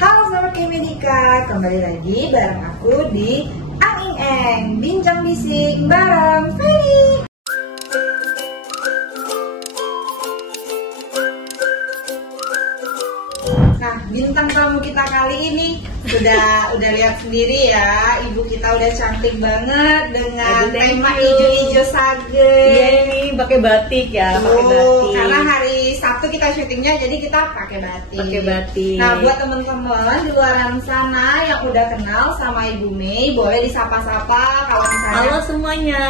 Halo Sobat Kemedika, kembali lagi bareng aku di Ang Ing Eng, bincang bisik bareng Feni. Nah, bintang tamu kita kali ini udah lihat sendiri ya, ibu kita udah cantik banget dengan tema hijau-hijau sage. Iya, ini pakai batik ya, pakai batik. Karena hari Sabtu kita syutingnya, jadi kita pakai batik. Pakai batik. Nah, buat teman-teman di luar sana yang udah kenal sama Ibu Mei, boleh disapa-sapa kalau misalnya. Halo semuanya.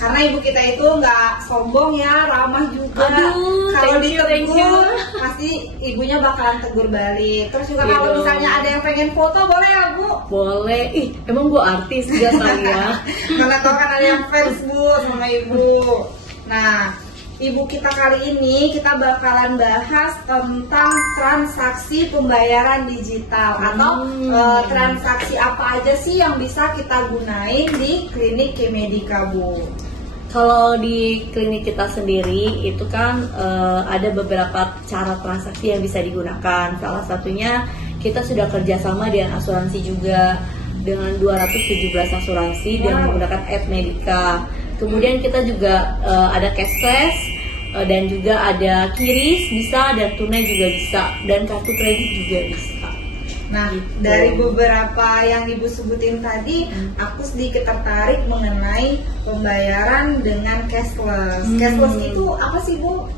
Karena ibu kita itu nggak sombong ya, ramah juga. Aduh, kalau thank you. ditegur, pasti ibunya bakalan tegur balik. Terus juga kalau misalnya ada yang pengen foto, boleh ya Bu? Boleh. Ih, emang gua artis juga kali ya. Mana tau kan ada yang fans Bu sama ibu. Nah, ibu kita kali ini kita bakalan bahas tentang transaksi pembayaran digital atau transaksi apa aja sih yang bisa kita gunain di klinik Kemedika Bu. Kalau di klinik kita sendiri itu kan ada beberapa cara transaksi yang bisa digunakan. Salah satunya kita sudah kerjasama dengan asuransi juga, dengan 217 asuransi dengan menggunakan App Medika. Kemudian kita juga ada cashless dan juga ada kiris bisa, dan tunai juga bisa, dan kartu kredit juga bisa. Nah, dari beberapa yang Ibu sebutin tadi, aku sedikit tertarik mengenai pembayaran dengan cashless. Cashless itu apa sih Bu?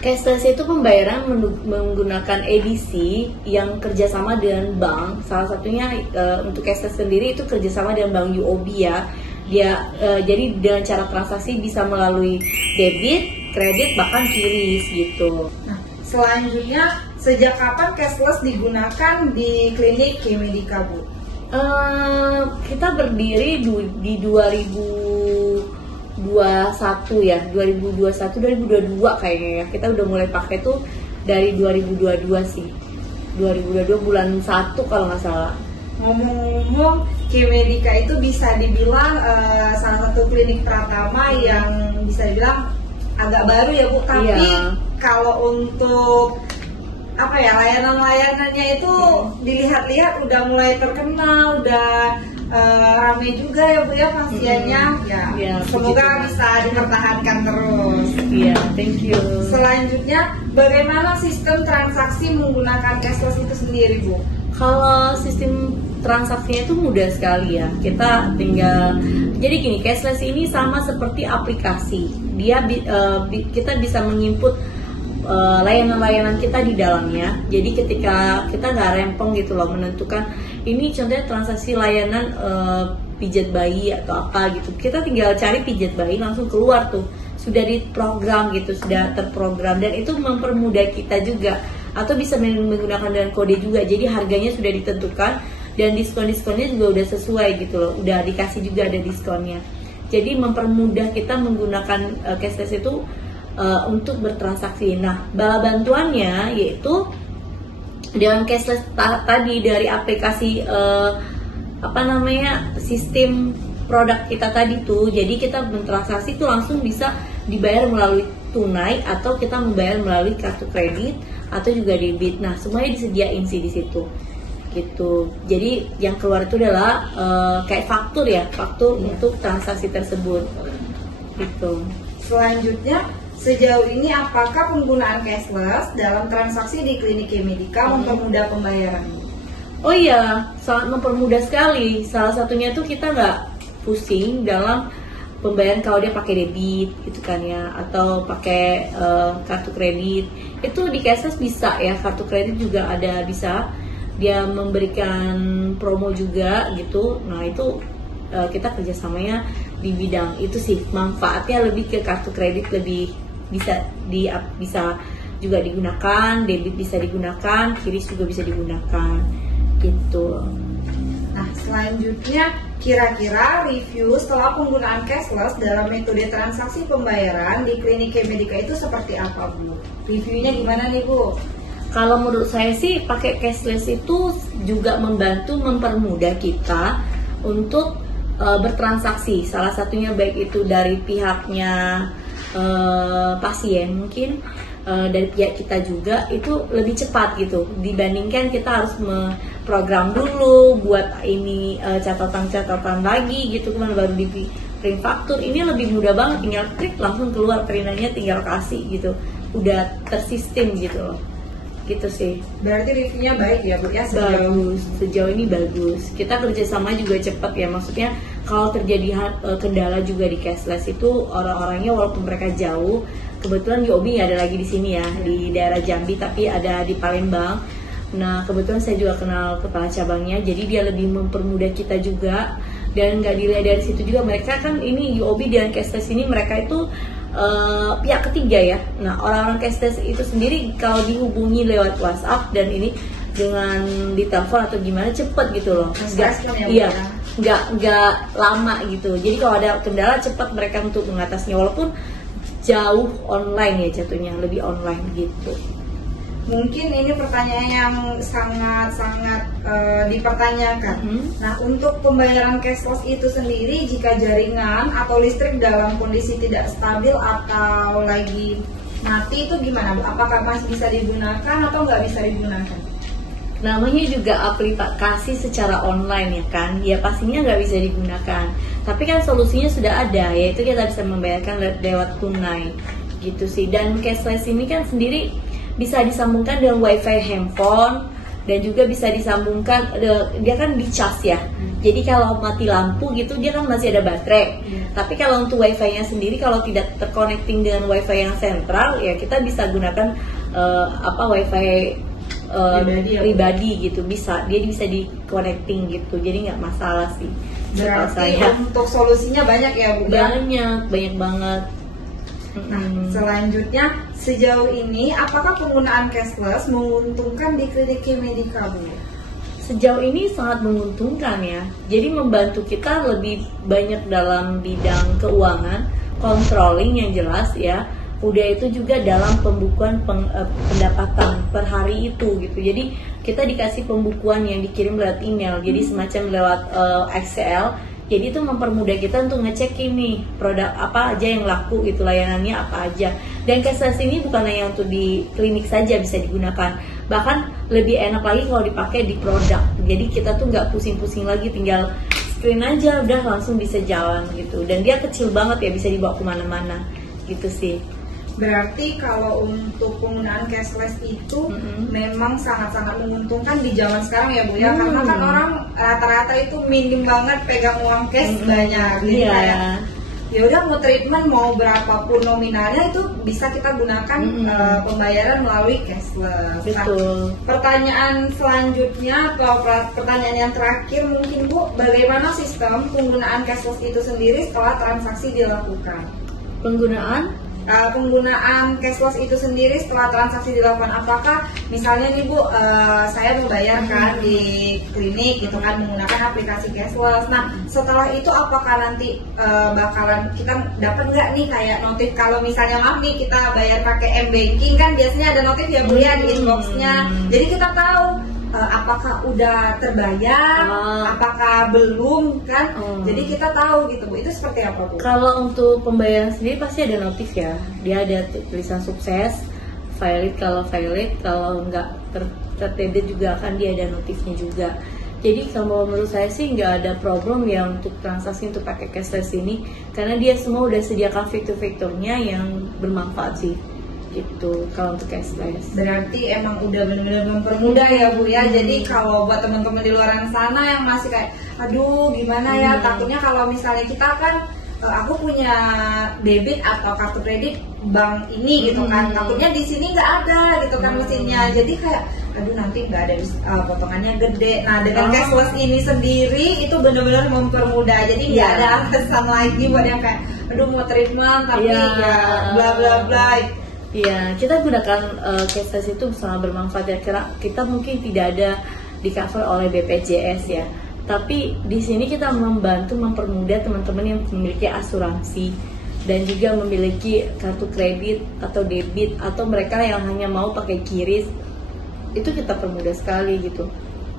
Cashless itu pembayaran menggunakan edisi yang kerjasama dengan bank. Salah satunya untuk cashless sendiri itu kerjasama dengan bank UOB ya. Dia jadi dengan cara transaksi bisa melalui debit, kredit, bahkan kiris gitu. Nah, selanjutnya sejak kapan cashless digunakan di klinik Kemedika Bu? Kita berdiri di 2021 ya, 2022 kayaknya ya. Kita udah mulai pakai tuh dari 2022 sih. 2022 bulan 1 kalau nggak salah. Ngomong-ngomong, Kemedika itu bisa dibilang salah satu klinik pertama yang bisa dibilang agak baru ya Bu. Tapi kalau untuk apa ya, layanan-layanannya itu dilihat-lihat udah mulai terkenal, udah ramai juga ya Bu ya pasiennya. Ya, semoga bisa dipertahankan terus. Iya, thank you. Selanjutnya, bagaimana sistem transaksi menggunakan cashless itu sendiri Bu? Kalau sistem transaksinya itu mudah sekali ya. Kita tinggal, jadi gini, cashless ini sama seperti aplikasi. Dia kita bisa menginput layanan-layanan kita di dalamnya. Jadi ketika kita nggak rempong gitu loh menentukan ini contohnya transaksi layanan pijat bayi atau apa gitu, kita tinggal cari pijat bayi langsung keluar tuh, sudah diprogram gitu, sudah terprogram, dan itu mempermudah kita juga. Atau bisa menggunakan dengan kode juga, jadi harganya sudah ditentukan dan diskon-diskonnya juga udah sesuai gitu loh, udah dikasih juga ada diskonnya. Jadi mempermudah kita menggunakan cashless itu untuk bertransaksi. Nah, bala bantuannya yaitu dengan cashless tadi dari aplikasi sistem produk kita tadi tuh. Jadi kita bertransaksi tuh langsung bisa dibayar melalui tunai atau kita membayar melalui kartu kredit atau juga debit. Nah, semuanya disediain sih di situ. Gitu. Jadi yang keluar itu adalah kayak faktur ya, faktur untuk transaksi tersebut. Gitu. Selanjutnya, sejauh ini apakah penggunaan cashless dalam transaksi di klinik Kemedika mempermudah pembayaran? Oh iya, sangat mempermudah sekali. Salah satunya tuh kita nggak pusing dalam pembayaran kalau dia pakai debit gitu kan ya, atau pakai kartu kredit. Itu di cashless bisa ya, kartu kredit juga ada bisa. Dia memberikan promo juga gitu. Nah itu kita kerjasamanya di bidang itu sih. Manfaatnya lebih ke kartu kredit, lebih bisa juga digunakan, debit bisa digunakan, kiris juga bisa digunakan gitu. Nah, selanjutnya kira-kira review setelah penggunaan cashless dalam metode transaksi pembayaran di klinik Kemedika itu seperti apa Bu? Reviewnya gimana nih Bu? Kalau menurut saya sih pakai cashless itu juga membantu mempermudah kita untuk bertransaksi. Salah satunya baik itu dari pihaknya pasien mungkin dari pihak kita juga itu lebih cepat gitu dibandingkan kita harus program dulu buat ini catatan-catatan lagi gitu kemudian baru di print faktur. Ini lebih mudah banget, tinggal klik langsung keluar printannya, tinggal kasih gitu, udah tersistem gitu loh, gitu sih. Berarti reviewnya baik ya Bu ya? Sejauh ini bagus. Kita kerjasama juga cepat ya, maksudnya kalau terjadi kendala juga di cashless itu orang-orangnya walaupun mereka jauh, kebetulan UOB ada lagi di sini ya, di daerah Jambi tapi ada di Palembang. Nah kebetulan saya juga kenal kepala cabangnya, jadi dia lebih mempermudah kita juga. Dan nggak dilihat dari situ juga, mereka kan ini UOB dan cashless ini mereka itu pihak ketiga ya. Nah orang-orang cashless itu sendiri kalau dihubungi lewat WhatsApp dan ini dengan ditelepon atau gimana cepet gitu loh, nggak lama gitu. Jadi kalau ada kendala cepat mereka untuk mengatasinya, walaupun jauh online ya, jatuhnya lebih online gitu. Mungkin ini pertanyaan yang sangat-sangat dipertanyakan. Nah, untuk pembayaran cashless itu sendiri, jika jaringan atau listrik dalam kondisi tidak stabil atau lagi mati itu gimana Bu? Apakah masih bisa digunakan atau nggak bisa digunakan? Namanya juga aplikasi secara online ya kan, ya pastinya nggak bisa digunakan. Tapi kan solusinya sudah ada, yaitu kita bisa membayarkan lewat tunai gitu sih. Dan cashless ini kan sendiri bisa disambungkan dengan wifi handphone dan juga bisa disambungkan, dia kan dicas ya. Jadi kalau mati lampu gitu dia kan masih ada baterai. Tapi kalau untuk wifi-nya sendiri kalau tidak terconnecting dengan wifi yang sentral ya kita bisa gunakan wifi pribadi gitu, bisa dia bisa di connecting gitu, jadi nggak masalah sih. Berarti untuk solusinya banyak ya Bu? Banyak banget. Nah, selanjutnya sejauh ini apakah penggunaan cashless menguntungkan di klinik Q-Medica Bu? Sejauh ini sangat menguntungkan ya, jadi membantu kita lebih banyak dalam bidang keuangan, controlling yang jelas ya. Udah itu juga dalam pembukuan pendapatan per hari itu gitu. Jadi kita dikasih pembukuan yang dikirim lewat email, jadi semacam lewat Excel. Jadi itu mempermudah kita untuk ngecek ini produk apa aja yang laku gitu, layanannya apa aja. Dan cashless ini bukan hanya untuk di klinik saja bisa digunakan, bahkan lebih enak lagi kalau dipakai di produk. Jadi kita tuh nggak pusing-pusing lagi, tinggal screen aja udah langsung bisa jalan gitu. Dan dia kecil banget ya, bisa dibawa kemana-mana gitu sih. Berarti kalau untuk penggunaan cashless itu memang sangat-sangat menguntungkan di zaman sekarang ya Bu ya, karena kan orang rata-rata itu minim banget pegang uang cash banyak. Jadi kayak ya udah mau treatment mau berapapun nominalnya itu bisa kita gunakan pembayaran melalui cashless. Betul. Nah, pertanyaan selanjutnya atau pertanyaan yang terakhir mungkin Bu, bagaimana sistem penggunaan cashless itu sendiri setelah transaksi dilakukan? Penggunaan cashless itu sendiri setelah transaksi dilakukan, apakah misalnya nih Bu, saya membayarkan di klinik gitu kan menggunakan aplikasi cashless. Nah setelah itu apakah nanti bakalan kita dapat nggak nih kayak notif kalau misalnya maaf nih kita bayar pakai m-banking kan biasanya ada notif ya Bu ya di inboxnya, jadi kita tahu apakah udah terbayar, apakah belum kan, jadi kita tahu gitu Bu, itu seperti apa Bu? Kalau untuk pembayaran sendiri pasti ada notif ya, dia ada tulisan sukses, valid kalau nggak tertedit juga akan dia ada notifnya juga. Jadi kalau menurut saya sih nggak ada problem ya untuk transaksi untuk pakai cashless ini, karena dia semua udah sediakan fitur-fiturnya yang bermanfaat sih. Itu kalau untuk cashless. Berarti emang udah benar-benar mempermudah ya Bu ya. Jadi kalau buat teman-teman di luar sana yang masih kayak aduh gimana ya, takutnya kalau misalnya kita kan aku punya debit atau kartu kredit bank ini gitu kan, takutnya di sini nggak ada gitu kan mesinnya, jadi kayak aduh nanti nggak ada potongannya gede. Nah dengan cashless ini sendiri itu benar-benar mempermudah, jadi nggak ada alasan lagi buat yang kayak aduh mau treatment tapi ya bla bla bla. Iya, kita gunakan cashless itu sangat bermanfaat ya, karena kita mungkin tidak ada di cover oleh BPJS ya. Tapi di sini kita membantu mempermudah teman-teman yang memiliki asuransi dan juga memiliki kartu kredit atau debit atau mereka yang hanya mau pakai QRIS. Itu kita permudah sekali gitu.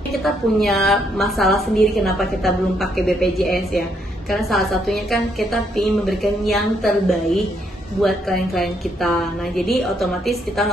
Kita punya masalah sendiri kenapa kita belum pakai BPJS ya. Karena salah satunya kan kita ingin memberikan yang terbaik buat klien-klien kita. Nah jadi otomatis kita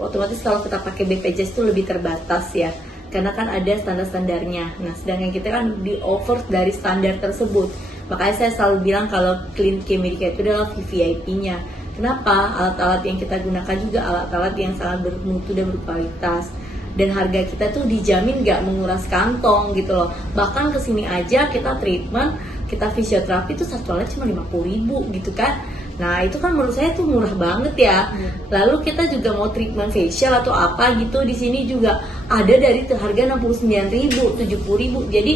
otomatis kalau kita pakai BPJS itu lebih terbatas ya, karena kan ada standar-standarnya. Nah sedangkan kita kan di over dari standar tersebut. Makanya saya selalu bilang kalau klinik K-Medica itu adalah VVIP-nya. Kenapa? Alat-alat yang kita gunakan juga alat-alat yang sangat bermutu dan berkualitas. Dan harga kita tuh dijamin gak menguras kantong gitu loh. Bahkan kesini aja kita treatment, kita fisioterapi tuh satu alat cuma 50.000 gitu kan. Nah itu kan menurut saya tuh murah banget ya. Lalu kita juga mau treatment facial atau apa gitu, di sini juga ada dari harga 69.000, 70.000. Jadi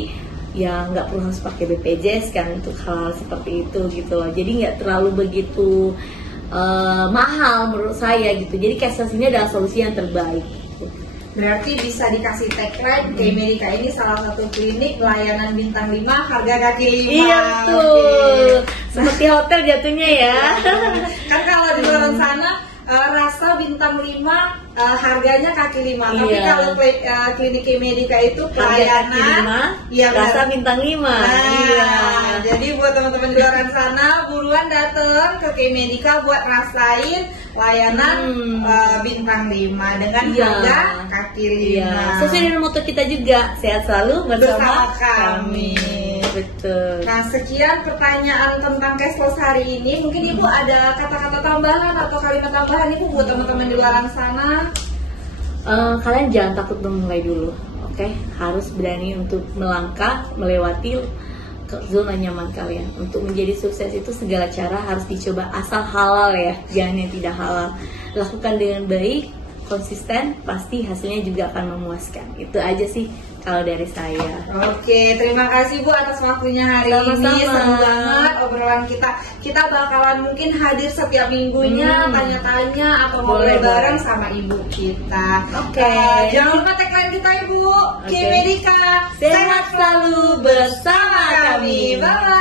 ya nggak perlu harus pakai BPJS kan untuk hal seperti itu gitu loh. Jadi nggak terlalu begitu mahal menurut saya gitu. Jadi Cashless ini adalah solusi yang terbaik. Berarti bisa dikasih tagline K-Medica ini salah satu klinik layanan bintang 5 harga kaki 5. Iya betul. Seperti hotel jatuhnya ya. Kan kalau di luar sana rasa bintang 5 harganya kaki 5. Tapi kalau klinik K-Medica itu pelayanan ya rasa bintang 5. Iya. Jadi buat teman-teman di luar sana buruan datang ke K-Medica buat rasain layanan bintang 5 dengan harga kaki 5. Iya. Sesuai dengan moto kita juga, sehat selalu bersama kami. Betul. Nah, sekian pertanyaan tentang Cashless hari ini. Mungkin Ibu ada kata-kata tambahan atau kalimat tambahan Ibu buat teman-teman di luar sana? Kalian jangan takut memulai dulu, oke? Harus berani untuk melangkah, melewati ke zona nyaman kalian. Untuk menjadi sukses itu segala cara harus dicoba, asal halal ya, jangan yang tidak halal. Lakukan dengan baik, konsisten, pasti hasilnya juga akan memuaskan. Itu aja sih kalau dari saya. Oke, terima kasih Bu atas waktunya hari ini. Seru banget obrolan kita. Kita bakalan mungkin hadir setiap minggunya, tanya-tanya atau ngobrol bareng sama Ibu kita. Oke. Jangan lupa tagline kita Ibu, K-Medica, sehat selalu bersama kami. Bye.